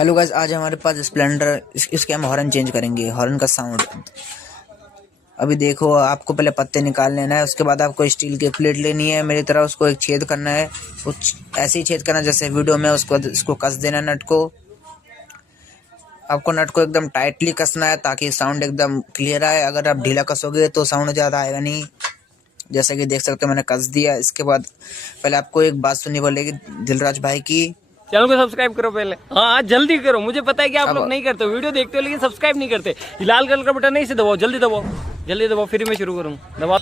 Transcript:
Hello guys, आज हमारे पास Splendor इसके हम हॉर्न चेंज करेंगे। हॉर्न का साउंड अभी देखो, आपको पहले पत्ते निकाल लेना है, उसके बाद आपको स्टील की प्लेट लेनी है। मेरी तरह उसको एक छेद करना है, कुछ ऐसे ही छेद करना जैसे वीडियो में। उसको कस देना नट को। आपको नट को एकदम टाइटली कसना है ताकि साउंड एकदम क्लियर आए। अगर आप ढीला कसोगे तो साउंड ज़्यादा आएगा नहीं। जैसे कि देख सकते हो मैंने कस दिया। इसके बाद पहले आपको एक बात सुननी पड़ेगी दिलराज भाई की। चैनल को सब्सक्राइब करो पहले। हाँ जल्दी करो, मुझे पता है कि आप लोग नहीं करते, वीडियो देखते हो लेकिन सब्सक्राइब नहीं करते। लाल कलर का बटन नहीं से दबाओ, जल्दी दबाओ, जल्दी दबाओ, फिर मैं शुरू करूँ। दबाओ।